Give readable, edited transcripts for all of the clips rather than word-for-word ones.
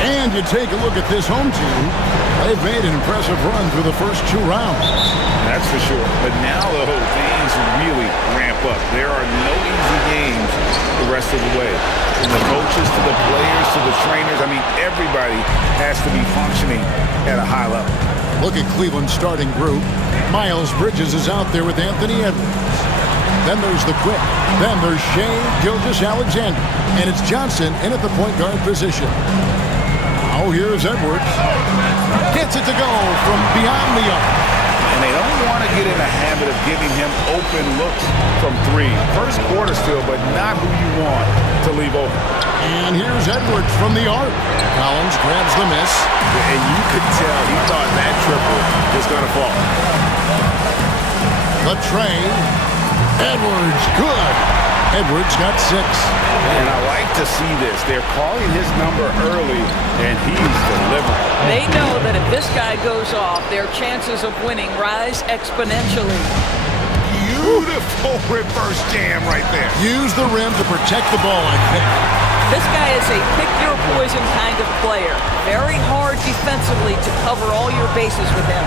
And you take a look at this home team. They've made an impressive run through the first 2 rounds. That's for sure. But now, though, things really ramp up. There are no easy games the rest of the way. From the coaches to the players to the trainers, I mean, everybody has to be functioning at a high level. Look at Cleveland's starting group. Miles Bridges is out there with Anthony Edwards. Then there's the quick. Then there's Shea Gilgeous-Alexander. And it's Johnson in at the point guard position. Now here's Edwards. Gets it to go from beyond the arc. And they don't want to get in a habit of giving him open looks from 3. First quarter still, but not who you want to leave open. And here's Edwards from the arc. Collins grabs the miss. And you could tell he thought that triple was going to fall. The tray. Edwards, good. Edwards got 6. And I like to see this. They're calling his number early, and he's delivering. They know that if this guy goes off, their chances of winning rise exponentially. Beautiful reverse jam right there. Use the rim to protect the ball, I think. This guy is a pick-your-poison kind of player. Very hard defensively to cover all your bases with him.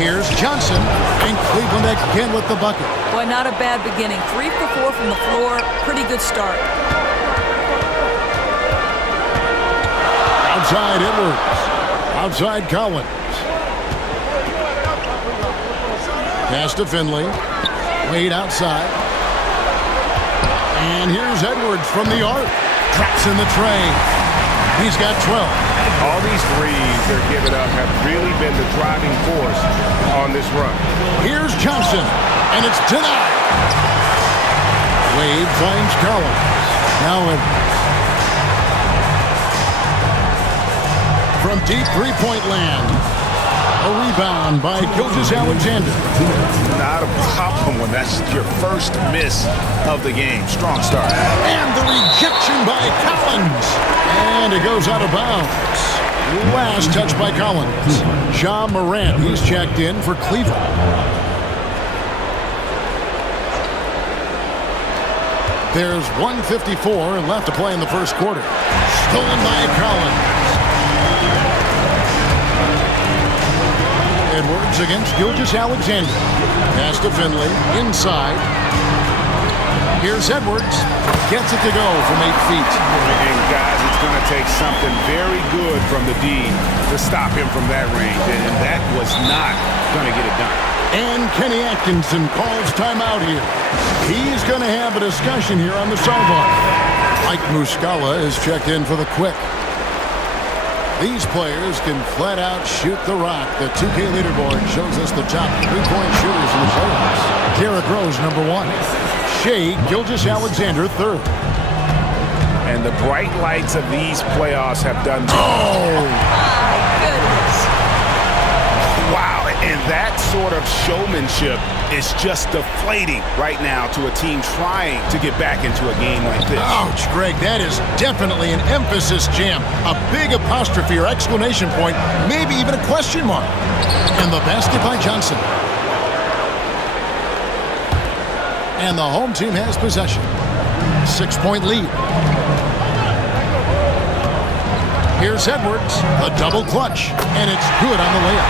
Here's Johnson, and Cleveland again with the bucket. Boy, not a bad beginning. 3 for 4 from the floor. Pretty good start. Outside Edwards. Outside Collins. Pass to Finley. Wade outside. And here's Edwards from the arc. Traps in the tray. He's got 12. All these threes they're giving up have really been the driving force on this run. Here's Johnson, and it's denied. Wade finds Collins. Now Edwards. From deep three-point land. A rebound by Gilgeous-Alexander. Not a problem when that's your first miss of the game. Strong start. And the rejection by Collins. And it goes out of bounds. Last touch by Collins. John Morant, he's checked in for Cleveland. There's 1:54 left to play in the first quarter. Stolen by Collins. Edwards against Gilgeous-Alexander. Pass to Finley. Inside. Here's Edwards. Gets it to go from 8 feet. And guys, it's going to take something very good from the D to stop him from that range. And that was not going to get it done. And Kenny Atkinson calls timeout here. He's going to have a discussion here on the sideline. Mike Muscala is checked in for the quick. These players can flat out shoot the rock. The 2K leaderboard shows us the top 3-point shooters in the playoffs. Derrick Rose, number 1. Shea Gilgeous-Alexander, 3rd. And the bright lights of these playoffs have done. Oh, my goodness. Wow, and that sort of showmanship is just deflating right now to a team trying to get back into a game like this. Ouch, Greg, that is definitely an emphasis jam. A big apostrophe or exclamation point, maybe even a question mark. And the basket by Johnson. And the home team has possession. 6-point lead. Here's Edwards, a double clutch, and it's good on the layup.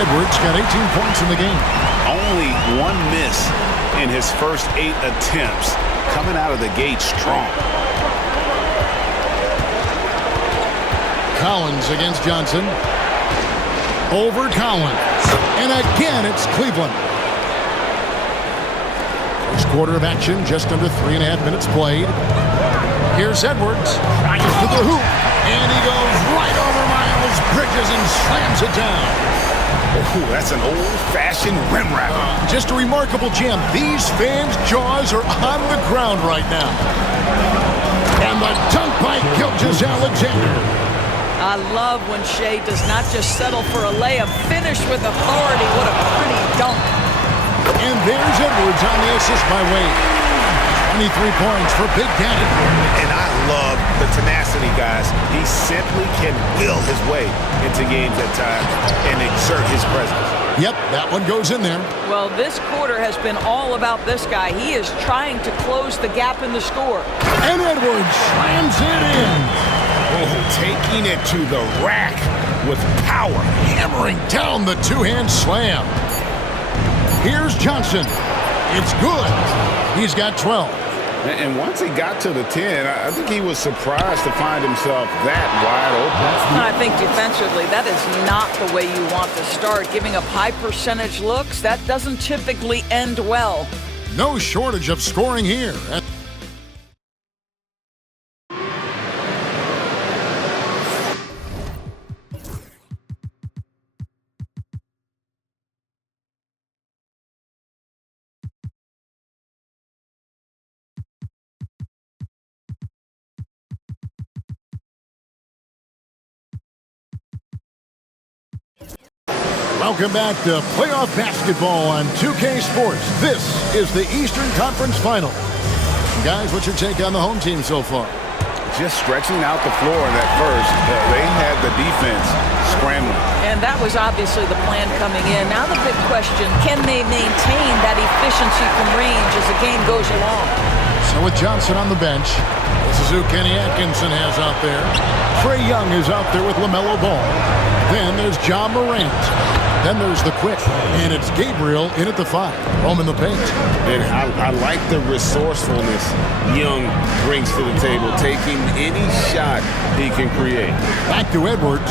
Edwards got 18 points in the game. Only 1 miss in his first 8 attempts. Coming out of the gate strong. Collins against Johnson. Over Collins. And again, it's Cleveland. First quarter of action, just under 3.5 minutes played. Here's Edwards. Right to the hoop. And he goes right over Miles Bridges and slams it down. Oh, that's an old-fashioned rim wrapper. Just a remarkable jam. These fans' jaws are on the ground right now. And the dunk by Gilgeous-Alexander. I love when Shea does not just settle for a layup. Finish with authority. What a pretty dunk. And there's Edwards on the assist by Wade. 23 points for Big Daddy. And I love the tenacity, guys. He simply can will his way into games at times and exert his presence. Yep, that one goes in there. Well, this quarter has been all about this guy. He is trying to close the gap in the score. And Edwards slams it in. Oh, taking it to the rack with power. Hammering down the two-hand slam. Here's Johnson. It's good. He's got 12. And once he got to the 10, I think he was surprised to find himself that wide open. I think defensively, that is not the way you want to start. Giving up high percentage looks, that doesn't typically end well. No shortage of scoring here. Welcome back to playoff basketball on 2K Sports. This is the Eastern Conference Final. Guys, what's your take on the home team so far? Just stretching out the floor in that first. They had the defense scrambling. And that was obviously the plan coming in. Now the big question, can they maintain that efficiency from range as the game goes along? So with Johnson on the bench, this is who Kenny Atkinson has out there. Trae Young is out there with LaMelo Ball. Then there's John Morant. Then there's the quick, and it's Gabriel in at the 5, roaming the paint. And I like the resourcefulness Young brings to the table, taking any shot he can create. Back to Edwards.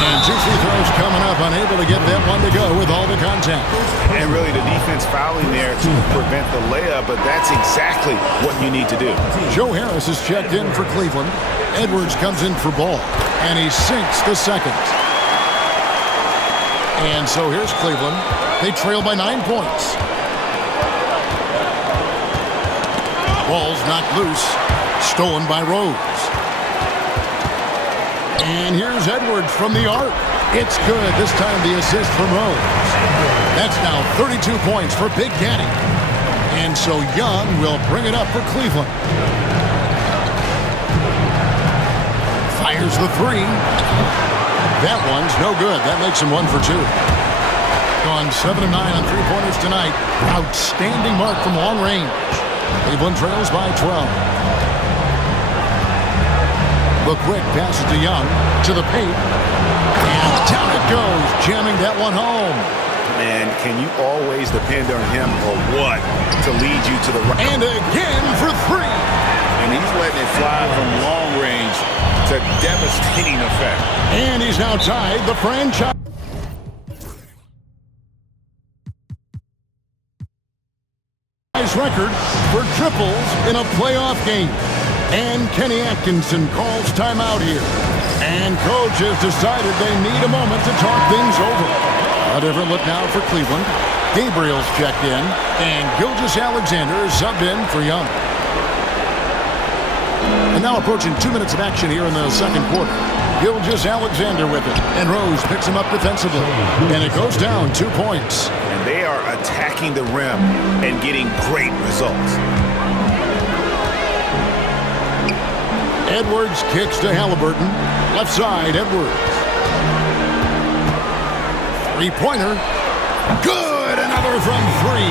And 2 free throws coming up, unable to get that one to go with all the contact. And really the defense fouling there to prevent the layup, but that's exactly what you need to do. Joe Harris is checked in for Cleveland. Edwards comes in for Ball, and he sinks the second. And so here's Cleveland. They trail by 9 points. Ball's knocked loose, stolen by Rose. And here's Edwards from the arc. It's good. This time the assist from Rose. That's now 32 points for Big Daddy. And so Young will bring it up for Cleveland. Fires the 3. That one's no good. That makes him 1 for 2. Gone 7 of 9 on 3-pointers tonight. Outstanding mark from long range. Cleveland trails by 12. The quick passes to Young, to the paint, and down it goes, jamming that one home. And can you always depend on him or what to lead you to the right? And again for 3. And he's letting it fly from long range to devastating effect. And he's now tied the franchise record for triples in a playoff game. And Kenny Atkinson calls timeout here. And coach has decided they need a moment to talk things over. A different look now for Cleveland. Gabriel's checked in, and Gilgeous-Alexander is subbed in for Young. And now approaching 2 minutes of action here in the second quarter. Gilgeous-Alexander with it, and Rose picks him up defensively. And it goes down 2 points. And they are attacking the rim and getting great results. Edwards kicks to Halliburton. Left side, Edwards. 3-pointer. Good! Another from 3.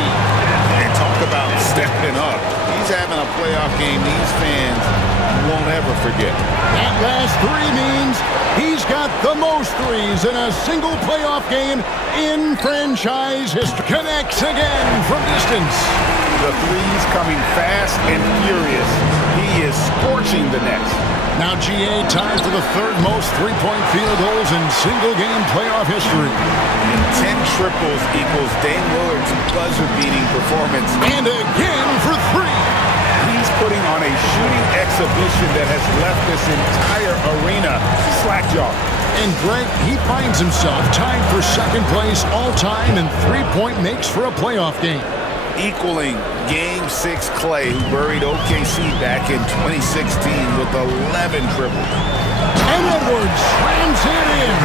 And talk about stepping up. He's having a playoff game these fans won't ever forget. That last 3 means he's got the most threes in a single playoff game in franchise history. Connects again from distance. The threes coming fast and furious. He is scorching the nets. Now GA tied for the 3rd most three-point field goals in single-game playoff history. And 10 triples equals Dame Lillard's buzzer-beating performance. And again for 3. He's putting on a shooting exhibition that has left this entire arena slack-jawed. And Greg, he finds himself tied for 2nd place all-time in three-point makes for a playoff game. Equaling Game 6 Clay, who buried OKC back in 2016 with 11 triples. And Edwards slams it in.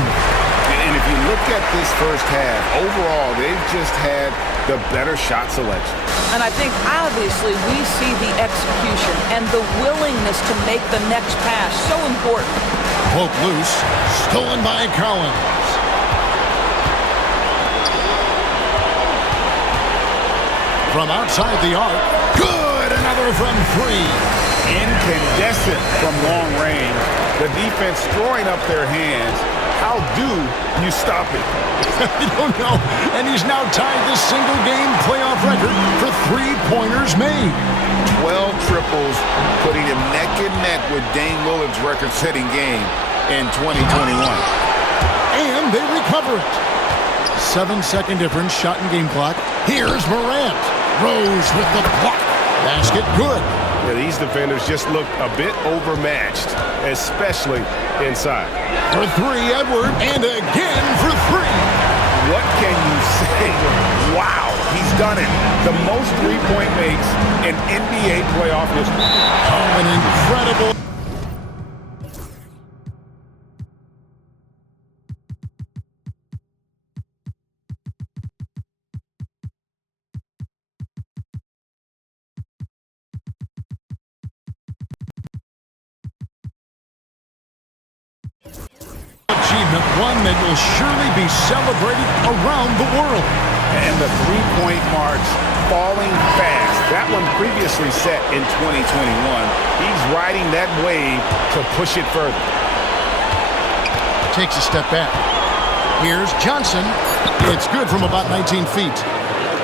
And if you look at this first half, overall, they've just had the better shot selection. And I think, obviously, we see the execution and the willingness to make the next pass so important. Poke loose. Stolen by Collins. From outside the arc. Good! Another from 3. Incandescent from long range. The defense throwing up their hands. How do you stop it? I don't know. And he's now tied this single-game playoff record for three-pointers made. 12 triples, putting him neck and neck with Dame Lillard's record-setting game in 2021. And they recover it. 7-second difference, shot and game clock. Here's Morant. Rose with the block. Basket good. Yeah, these defenders just looked a bit overmatched, especially inside. For 3, Edward, and again for 3. What can you say? Wow, he's done it. The most three-point makes in NBA playoff history. Oh, an incredible... achievement, one that will surely be celebrated around the world. And the three-point marks falling fast. That one previously set in 2021. He's riding that wave to push it further. Takes a step back. Here's Johnson. It's good from about 19 feet.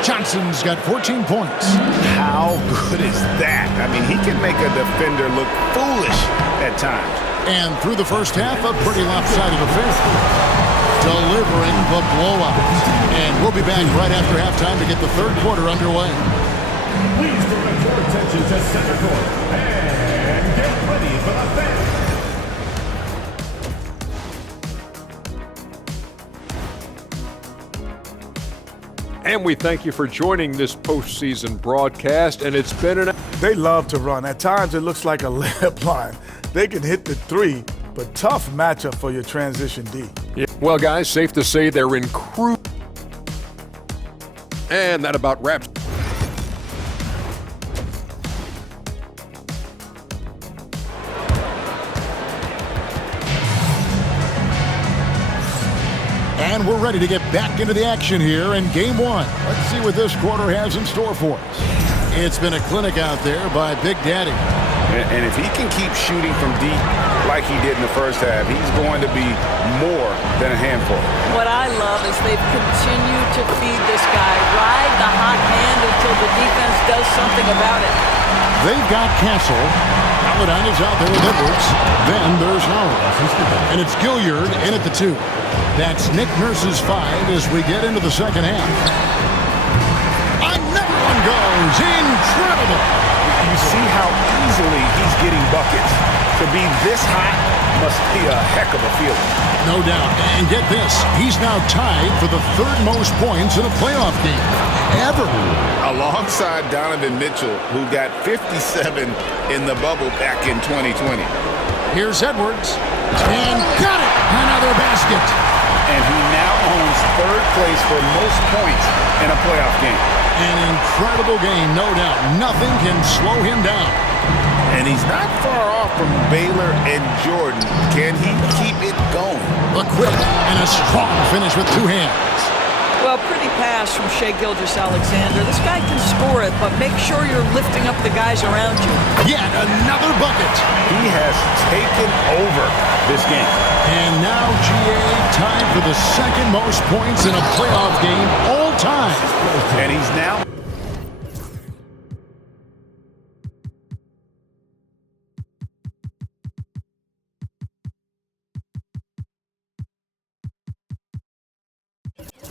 Johnson's got 14 points. How good is that? I mean, he can make a defender look foolish at times. And through the first half, a pretty lopsided affair. Delivering the blowout. And we'll be back right after halftime to get the third quarter underway. Please direct your attention to center court and get ready for the finish. And we thank you for joining this postseason broadcast, and it's been an... They love to run. At times, it looks like a layup line. They can hit the 3, but tough matchup for your transition D. Yeah. Well, guys, safe to say they're in cruise. And that about wraps. And we're ready to get back into the action here in Game 1. Let's see what this quarter has in store for us. It's been a clinic out there by Big Daddy. And if he can keep shooting from deep like he did in the first half, he's going to be more than a handful. What I love is they've continued to feed this guy, ride the hot hand until the defense does something about it. They've got Castle. Paladine is out there with Edwards. Then there's Howard. And it's Gilliard in at the 2. That's Nick Nurse's 5 as we get into the second half. Another one goes. Incredible. You see how easily he's getting buckets. To be this hot must be a heck of a feeling. No doubt. And get this, he's now tied for the 3rd most points in a playoff game ever. Alongside Donovan Mitchell, who got 57 in the bubble back in 2020. Here's Edwards. And got it. Another basket. And he now owns 3rd place for most points in a playoff game. An incredible game, no doubt. Nothing can slow him down. And he's not far off from Baylor and Jordan. Can he keep it going? A quick and a strong finish with 2 hands. Well, pretty pass from Shai Gilgeous-Alexander. This guy can score it, but make sure you're lifting up the guys around you. Yet another bucket. He has taken over this game. And now GA tied for the 2nd most points in a playoff game all time. And he's now...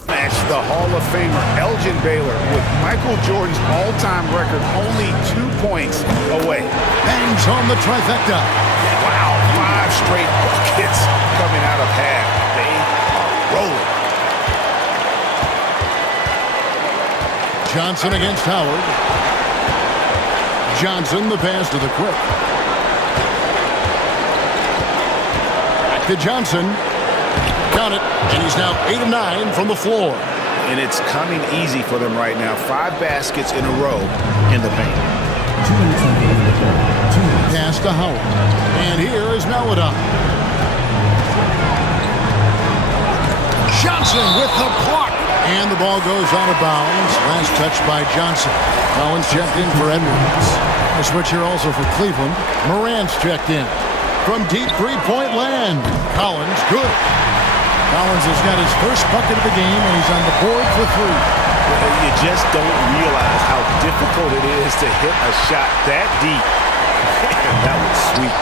match the Hall of Famer Elgin Baylor with Michael Jordan's all-time record only 2 points away. Bangs on the trifecta. Wow, 5 straight buckets coming out of half. They are rolling. Johnson against Howard. Johnson the pass to the quick. Back to Johnson. Count it, and he's now 8 of 9 from the floor. And it's coming easy for them right now. 5 baskets in a row in the paint. Pass to Howard. And here is Maladon. Johnson with the block. And the ball goes out of bounds. Last touch by Johnson. Collins checked in for Edwards. A switch here also for Cleveland. Morant's checked in. From deep three-point land. Collins, good. Collins has got his first bucket of the game, and he's on the board for 3. You just don't realize how difficult it is to hit a shot that deep. And that was sweet.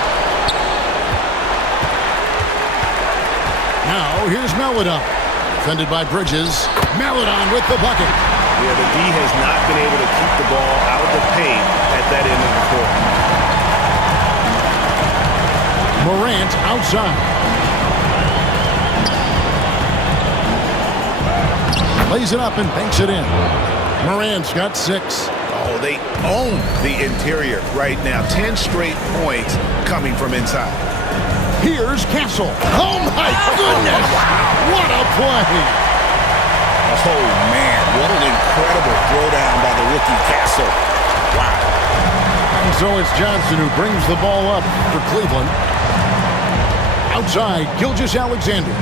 Now, here's Maladon. Defended by Bridges. Maladon with the bucket. Yeah, the D has not been able to keep the ball out of the paint at that end of the court. Morant outside. Lays it up and banks it in. Morant's got 6. Oh, they own the interior right now. 10 straight points coming from inside. Here's Castle. Oh, my goodness. What a play. Oh, man. What an incredible throwdown by the rookie Castle. Wow. And so it's Johnson who brings the ball up for Cleveland. Outside, Gilgeous-Alexander.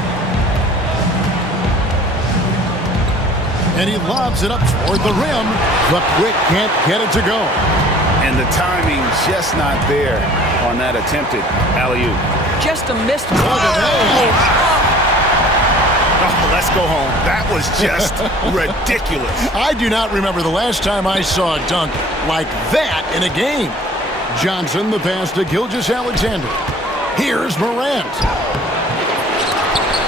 And he lobs it up toward the rim. The quick can't get it to go. And the timing just not there on that attempted alley-oop. Just a missed. Oh, let's go home. That was just ridiculous. I do not remember the last time I saw a dunk like that in a game. Johnson, the pass to Gilgeous-Alexander. Here's Morant.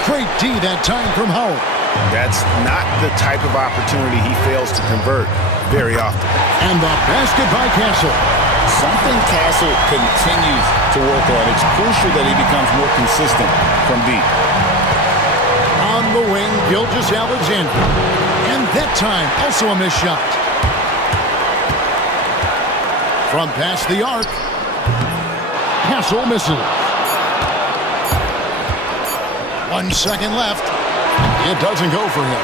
Great D that time from Howard. That's not the type of opportunity he fails to convert very often. And the basket by Castle. Something Castle continues to work on. It's crucial that he becomes more consistent from deep. On the wing, Gilgeous-Alexander. And that time, also a missed shot. From past the arc, Castle misses. 1 second left. It doesn't go for him.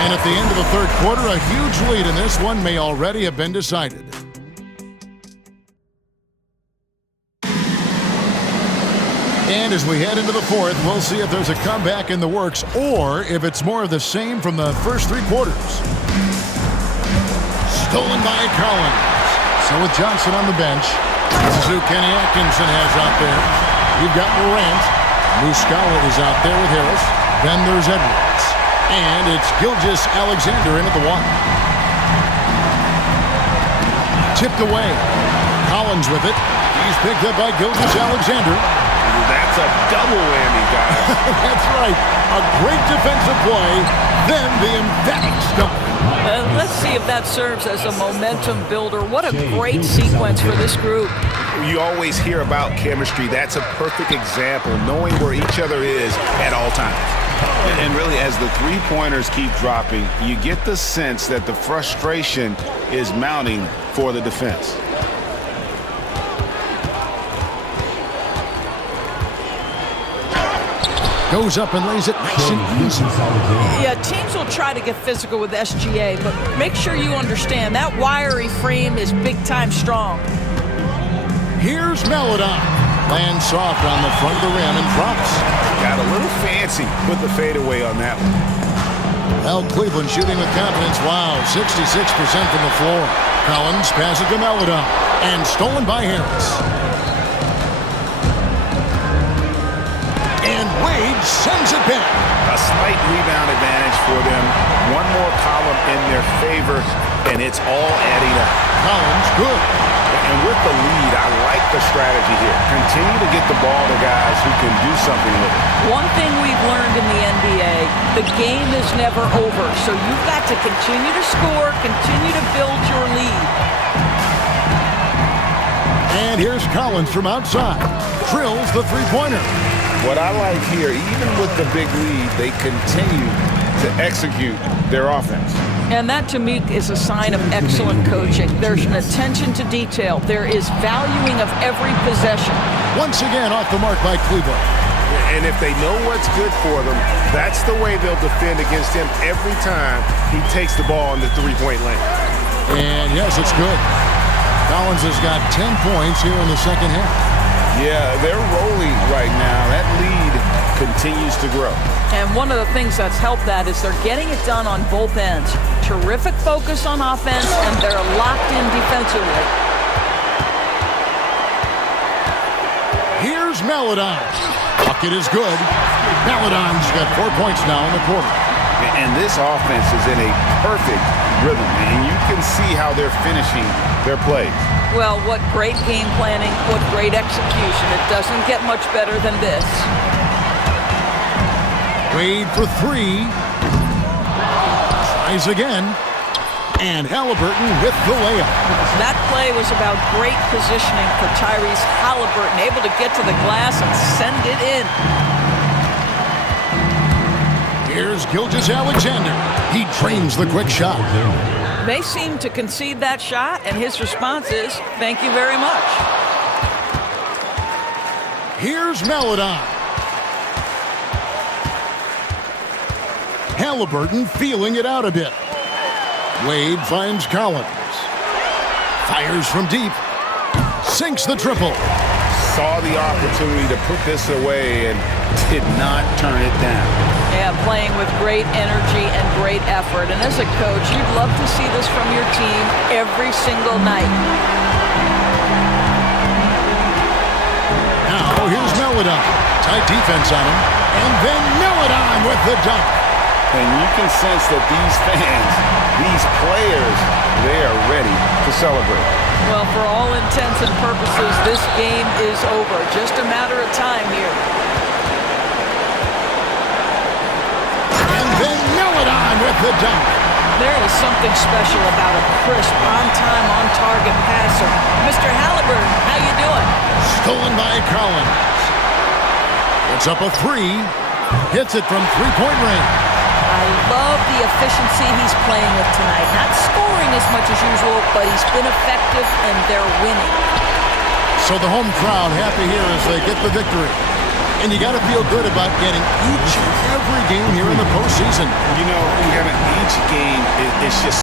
And at the end of the third quarter, a huge lead in this one may already have been decided. And as we head into the fourth, we'll see if there's a comeback in the works or if it's more of the same from the first 3 quarters. Stolen by Collins. So with Johnson on the bench, this is who Kenny Atkinson has out there. You've got Morant. Muscala is out there with Harris. Then there's Edwards. And it's Gilgeous-Alexander in at the 1. Tipped away. Collins with it. He's picked up by Gilgeous-Alexander. That's a double whammy, guys. That's right. A great defensive play, then the emphatic stop. Let's see if that serves as a momentum builder. What a great sequence for this group. You always hear about chemistry. That's a perfect example, knowing where each other is at all times. And really, as the three-pointers keep dropping, you get the sense that the frustration is mounting for the defense. Goes up and lays it nice and easy. Yeah, teams will try to get physical with SGA, but make sure you understand that wiry frame is big-time strong. Here's Maladon. Lands soft on the front of the rim and drops. Got a little fancy with the fadeaway on that one. Well, Cleveland shooting with confidence. Wow, 66% from the floor. Collins passes to Maladon. And stolen by Harris. And Wade sends it back. A slight rebound advantage for them. One more column in their favor, and it's all adding up. Collins, good. And with the lead, I like the strategy here. Continue to get the ball to guys who can do something with it. One thing we've learned in the NBA, the game is never over. So you've got to continue to score, continue to build your lead. And here's Collins from outside. Drills the three-pointer. What I like here, even with the big lead, they continue to execute their offense. And that, to me, is a sign of excellent coaching. There's an attention to detail. There is valuing of every possession. Once again, off the mark by Cleveland. And if they know what's good for them, that's the way they'll defend against him every time he takes the ball in the three-point lane. And yes, it's good. Collins has got 10 points here in the second half. Yeah, they're rolling right now. That lead continues to grow. And one of the things that's helped that is they're getting it done on both ends. Terrific focus on offense, and they're locked in defensively. Here's Maladon. Bucket is good. Maladon's got 4 points now in the quarter. And this offense is in a perfect rhythm, and you can see how they're finishing their plays. Well, what great game planning, what great execution. It doesn't get much better than this. Wade for three. Tries again. And Halliburton with the layup. That play was about great positioning for Tyrese Halliburton, able to get to the glass and send it in. Here's Gilgeous-Alexander. He drains the quick shot. They seem to concede that shot, and his response is, thank you very much. Here's Maladon. Halliburton feeling it out a bit. Wade finds Collins. Fires from deep. Sinks the triple. Saw the opportunity to put this away and did not turn it down. Yeah, playing with great energy and great effort. And as a coach, you'd love to see this from your team every single night. Now here's Maladon. Tight defense on him. And then Maladon with the dunk. And you can sense that these fans, these players, they are ready to celebrate. Well, for all intents and purposes, this game is over. Just a matter of time here. And then Maladon with the dunk. There is something special about a crisp, on-time, on-target passer. Mr. Halliburton, how you doing? Stolen by Collins. It's up a three. Hits it from three-point range. I love the efficiency he's playing with tonight. Not scoring as much as usual, but he's been effective, and they're winning. So the home crowd happy here as they get the victory. And you got to feel good about getting each and every game here in the postseason. You know, Kevin, each game, it's just